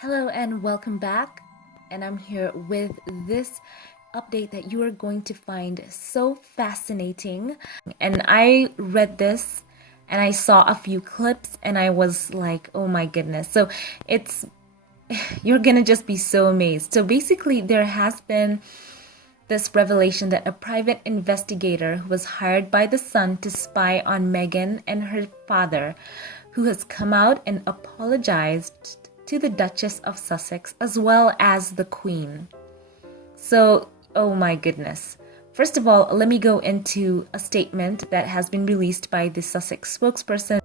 Hello and welcome back. And I'm here with this update that you are going to find so fascinating. And I read this and I saw a few clips and I was like, oh my goodness. So it's, you're gonna just be so amazed. So basically, there has been this revelation that a private investigator who was hired by the Sun to spy on Meghan and her father, who has come out and apologized to the Duchess of Sussex as well as the Queen. So, oh my goodness. First of all, let me go into a statement that has been released by the Sussex spokesperson.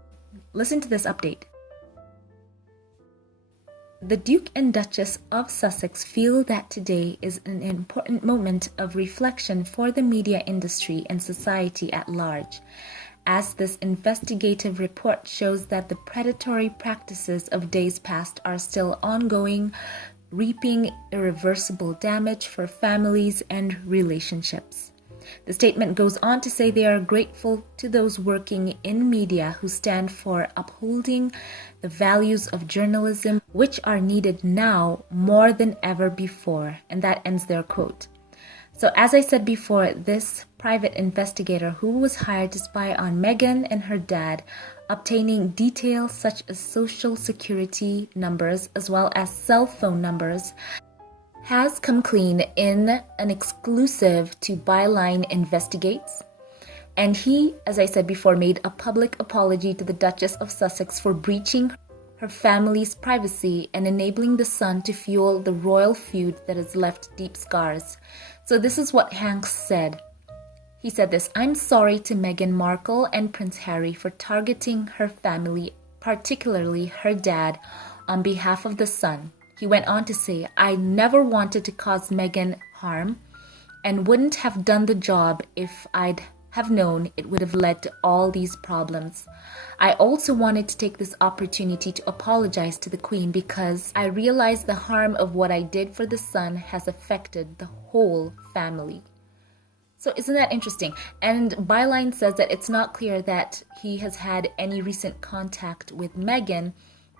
Listen to this update. The Duke and Duchess of Sussex feel that today is an important moment of reflection for the media industry and society at large, as this investigative report shows that the predatory practices of days past are still ongoing, reaping irreversible damage for families and relationships. The statement goes on to say they are grateful to those working in media who stand for upholding the values of journalism, which are needed now more than ever before. And that ends their quote. So as I said before, this private investigator who was hired to spy on Meghan and her dad, obtaining details such as social security numbers as well as cell phone numbers, has come clean in an exclusive to Byline Investigates. And he, as I said before, made a public apology to the Duchess of Sussex for breaching her family's privacy and enabling the Sun to fuel the royal feud that has left deep scars. So this is what Hanks said. He said this: "I'm sorry to Meghan Markle and Prince Harry for targeting her family, particularly her dad, on behalf of the Sun." He went on to say, "I never wanted to cause Meghan harm and wouldn't have done the job if I'd have known it would have led to all these problems. I also wanted to take this opportunity to apologize to the Queen because I realized the harm of what I did for the Sun has affected the whole family." So isn't that interesting? And Byline says that it's not clear that he has had any recent contact with Meghan,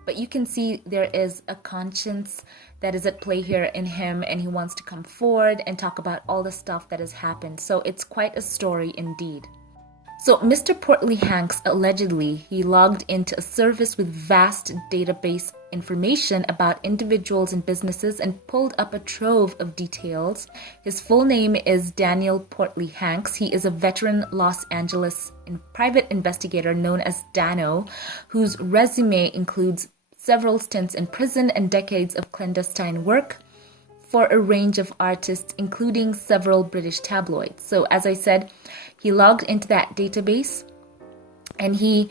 but you can see there is a conscience that is at play here in him, and he wants to come forward and talk about all the stuff that has happened. So it's quite a story indeed. So Mr. Portly Hanks, allegedly, he logged into a service with vast database information about individuals and businesses and pulled up a trove of details. His full name is Daniel Portly Hanks. He is a veteran Los Angeles private investigator known as Dano, whose resume includes several stints in prison and decades of clandestine work for a range of artists, including several British tabloids. So as I said, he logged into that database and he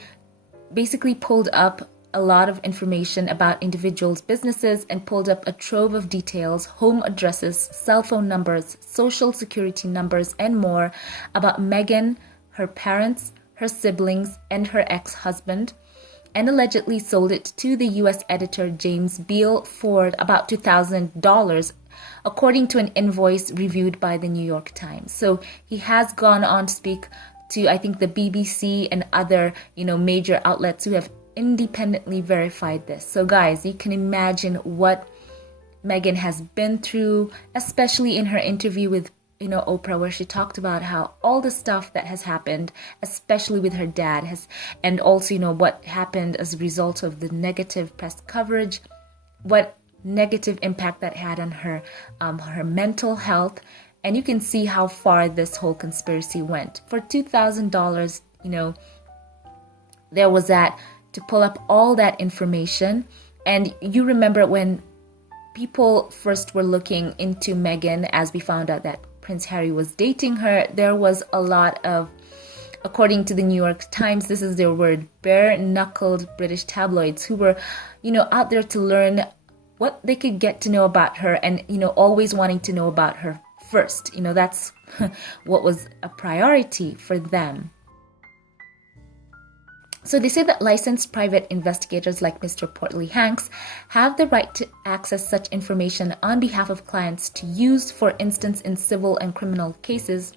basically pulled up a lot of information about individuals' businesses and pulled up a trove of details, home addresses, cell phone numbers, social security numbers, and more about Meghan, her parents, her siblings, and her ex-husband, and allegedly sold it to the U.S. editor James Beale for about $2,000, according to an invoice reviewed by the New York Times. So he has gone on to speak to, I think, the BBC and other, major outlets who have independently verified this. So guys, you can imagine what Meghan has been through, especially in her interview with Oprah, where she talked about how all the stuff that has happened, especially with her dad, and also, what happened as a result of the negative press coverage, what negative impact that had on her, her mental health. And you can see how far this whole conspiracy went. For $2,000, there was that to pull up all that information. And you remember when people first were looking into Meghan, as we found out that Prince Harry was dating her, there was a lot of, according to the New York Times, this is their word, bare-knuckled British tabloids who were, out there to learn what they could get to know about her and, always wanting to know about her first. That's what was a priority for them. So they say that licensed private investigators like Mr. Portly Hanks have the right to access such information on behalf of clients to use, for instance, in civil and criminal cases,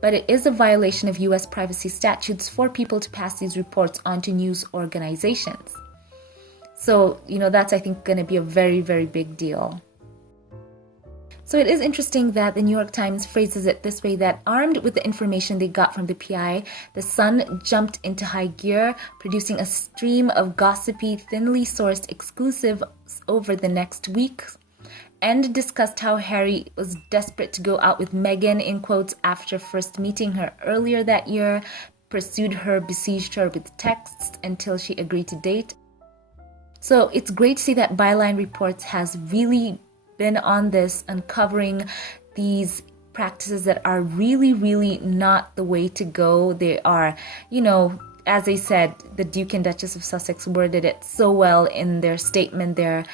but it is a violation of U.S. privacy statutes for people to pass these reports on to news organizations. So, that's, I think, going to be a very, very big deal. So it is interesting that the New York Times phrases it this way, that armed with the information they got from the PI, the Sun jumped into high gear, producing a stream of gossipy, thinly sourced exclusives over the next week, and discussed how Harry was desperate to go out with Meghan, in quotes, after first meeting her earlier that year, pursued her, besieged her with texts until she agreed to date. So it's great to see that Byline Reports has really been on this, uncovering these practices that are really, really not the way to go. They are, as I said, the Duke and Duchess of Sussex worded it so well in their statement there.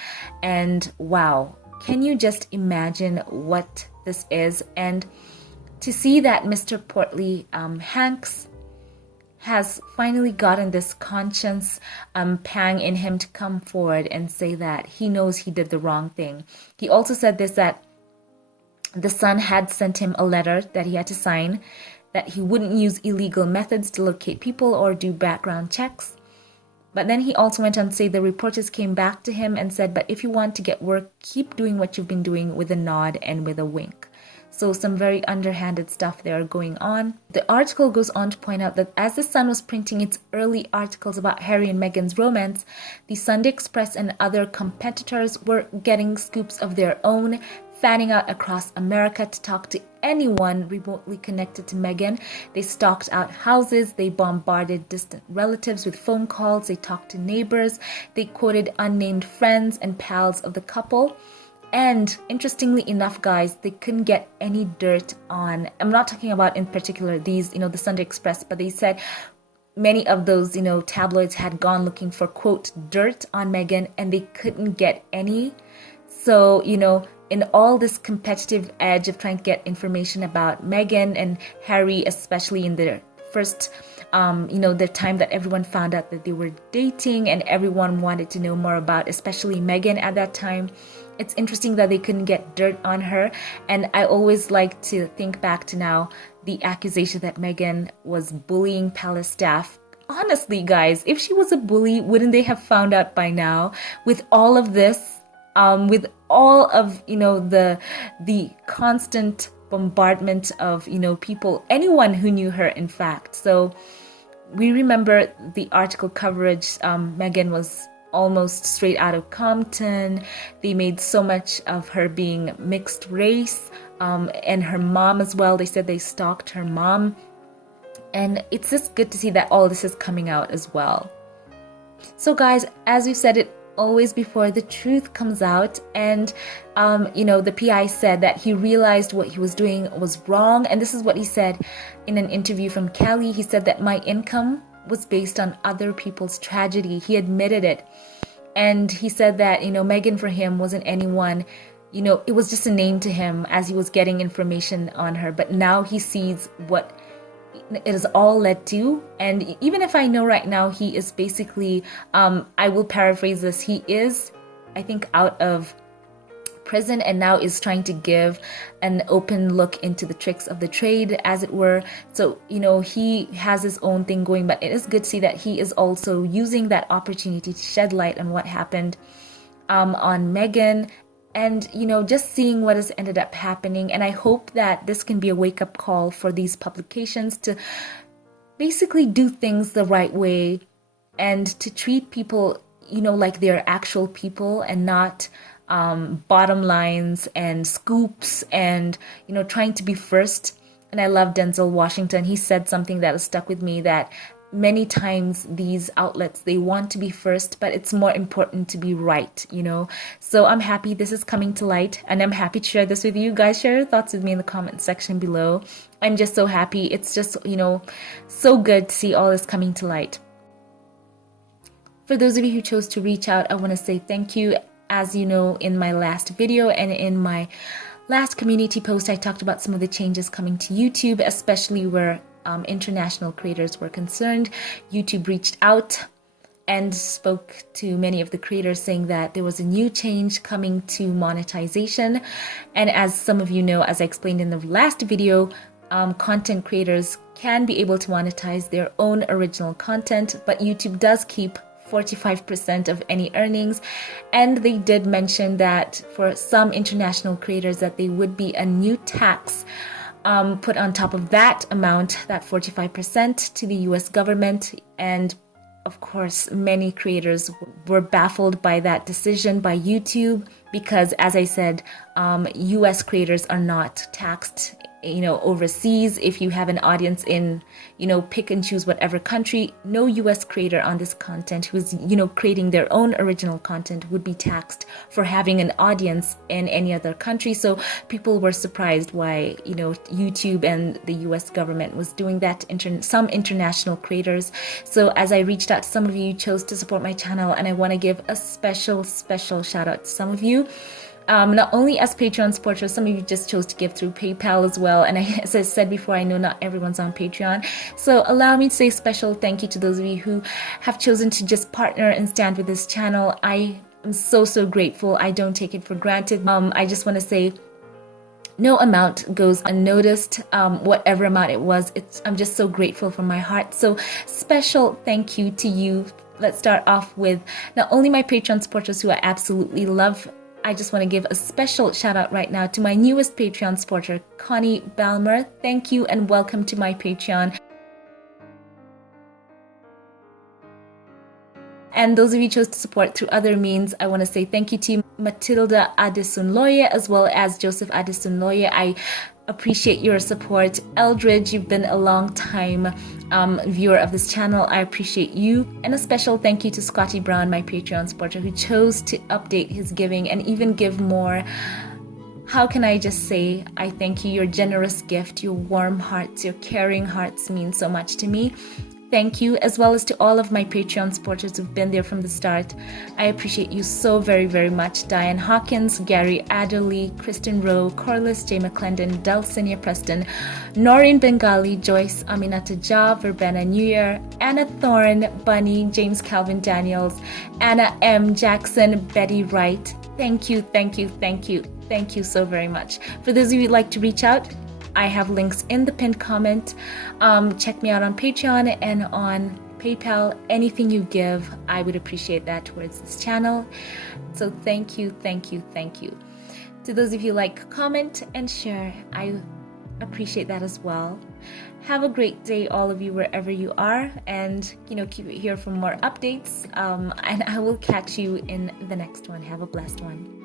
And wow, can you just imagine what this is? And to see that Mr. Portley Hanks has finally gotten this conscience pang in him to come forward and say that he knows he did the wrong thing. He also said this, that the Sun had sent him a letter that he had to sign, that he wouldn't use illegal methods to locate people or do background checks. But then he also went on to say the reporters came back to him and said, but if you want to get work, keep doing what you've been doing, with a nod and with a wink. So some very underhanded stuff there going on. The article goes on to point out that as the Sun was printing its early articles about Harry and Meghan's romance, the Sunday Express and other competitors were getting scoops of their own, fanning out across America to talk to anyone remotely connected to Meghan. They stalked out houses, they bombarded distant relatives with phone calls, they talked to neighbors, they quoted unnamed friends and pals of the couple. And interestingly enough, guys, they couldn't get any dirt on, I'm not talking about in particular these, the Sunday Express, but they said many of those, tabloids had gone looking for, quote, dirt on Meghan, and they couldn't get any. So, in all this competitive edge of trying to get information about Meghan and Harry, especially in their first, the time that everyone found out that they were dating and everyone wanted to know more about, especially Meghan at that time. It's interesting that they couldn't get dirt on her. And I always like to think back to now the accusation that Meghan was bullying palace staff. Honestly, guys, if she was a bully, wouldn't they have found out by now? With all of this, with all of, the constant bombardment of, people, anyone who knew her, in fact. So we remember the article coverage. Meghan was almost straight out of Compton. They made so much of her being mixed race, and her mom as well. They said they stalked her mom. And it's just good to see that all this is coming out as well. So guys, as we said it always before, the truth comes out. And, the PI said that he realized what he was doing was wrong. And this is what he said in an interview from Kelly. He said that my income was based on other people's tragedy. He admitted it. And he said that, Meghan for him wasn't anyone, it was just a name to him as he was getting information on her. But now he sees what it has all led to. And even if I know right now he is basically, I will paraphrase this, he is, I think, out of prison and now is trying to give an open look into the tricks of the trade, as it were. So, he has his own thing going, but it is good to see that he is also using that opportunity to shed light on what happened on Meghan. And, just seeing what has ended up happening. And I hope that this can be a wake-up call for these publications to basically do things the right way and to treat people, like they're actual people and not bottom lines and scoops and, trying to be first. And I love Denzel Washington. He said something that has stuck with me, that many times these outlets, they want to be first, but it's more important to be right, So I'm happy this is coming to light, and I'm happy to share this with you guys. Share your thoughts with me in the comment section below. I'm just so happy. It's just, so good to see all this coming to light. For those of you who chose to reach out, I want to say thank you. As you know, in my last video and in my last community post, I talked about some of the changes coming to YouTube, especially where international creators were concerned. YouTube reached out and spoke to many of the creators saying that there was a new change coming to monetization. And as some of you know, as I explained in the last video, content creators can be able to monetize their own original content, but YouTube does keep 45% of any earnings. And they did mention that for some international creators that there would be a new tax put on top of that amount, that 45%, to the US government. And of course, many creators were baffled by that decision by YouTube because, as I said, US creators are not taxed, overseas. If you have an audience in, pick and choose whatever country, no US creator on this content who's, creating their own original content would be taxed for having an audience in any other country. So people were surprised why, YouTube and the US government was doing that, some international creators. So as I reached out to some of you, chose to support my channel, and I want to give a special shout out to some of you. Not only as Patreon supporters, some of you just chose to give through PayPal as well. And as I said before, I know not everyone's on Patreon. So allow me to say a special thank you to those of you who have chosen to just partner and stand with this channel. I am so grateful. I don't take it for granted. I just want to say no amount goes unnoticed, whatever amount it was. I'm just so grateful from my heart. So special thank you to you. Let's start off with not only my Patreon supporters who I absolutely love. I just want to give a special shout out right now to my newest Patreon supporter, Connie Balmer. Thank you and welcome to my Patreon. And those of you who chose to support through other means, I want to say thank you to Matilda Adesunloye as well as Joseph Adesunloye. I appreciate your support. Eldridge, you've been a long time viewer of this channel. I appreciate you. And a special thank you to Scotty Brown, my Patreon supporter, who chose to update his giving and even give more. How can I just say I thank you? Your generous gift, your warm hearts, your caring hearts mean so much to me. Thank you, as well as to all of my Patreon supporters who've been there from the start. I appreciate you so very much. Diane Hawkins, Gary Adderley, Kristen Rowe, Corliss, Jay McClendon, Delcinia Preston, Noreen Bengali, Joyce Aminata Ja, Verbena New Year, Anna Thorne, Bunny, James Calvin Daniels, Anna M. Jackson, Betty Wright. Thank you so very much. For those of you who'd like to reach out, I have links in the pinned comment. Check me out on Patreon and on PayPal. Anything you give, I would appreciate that towards this channel. So thank you. To those of you who like, comment, and share, I appreciate that as well. Have a great day, all of you, wherever you are, and keep it here for more updates. And I will catch you in the next one. Have a blessed one.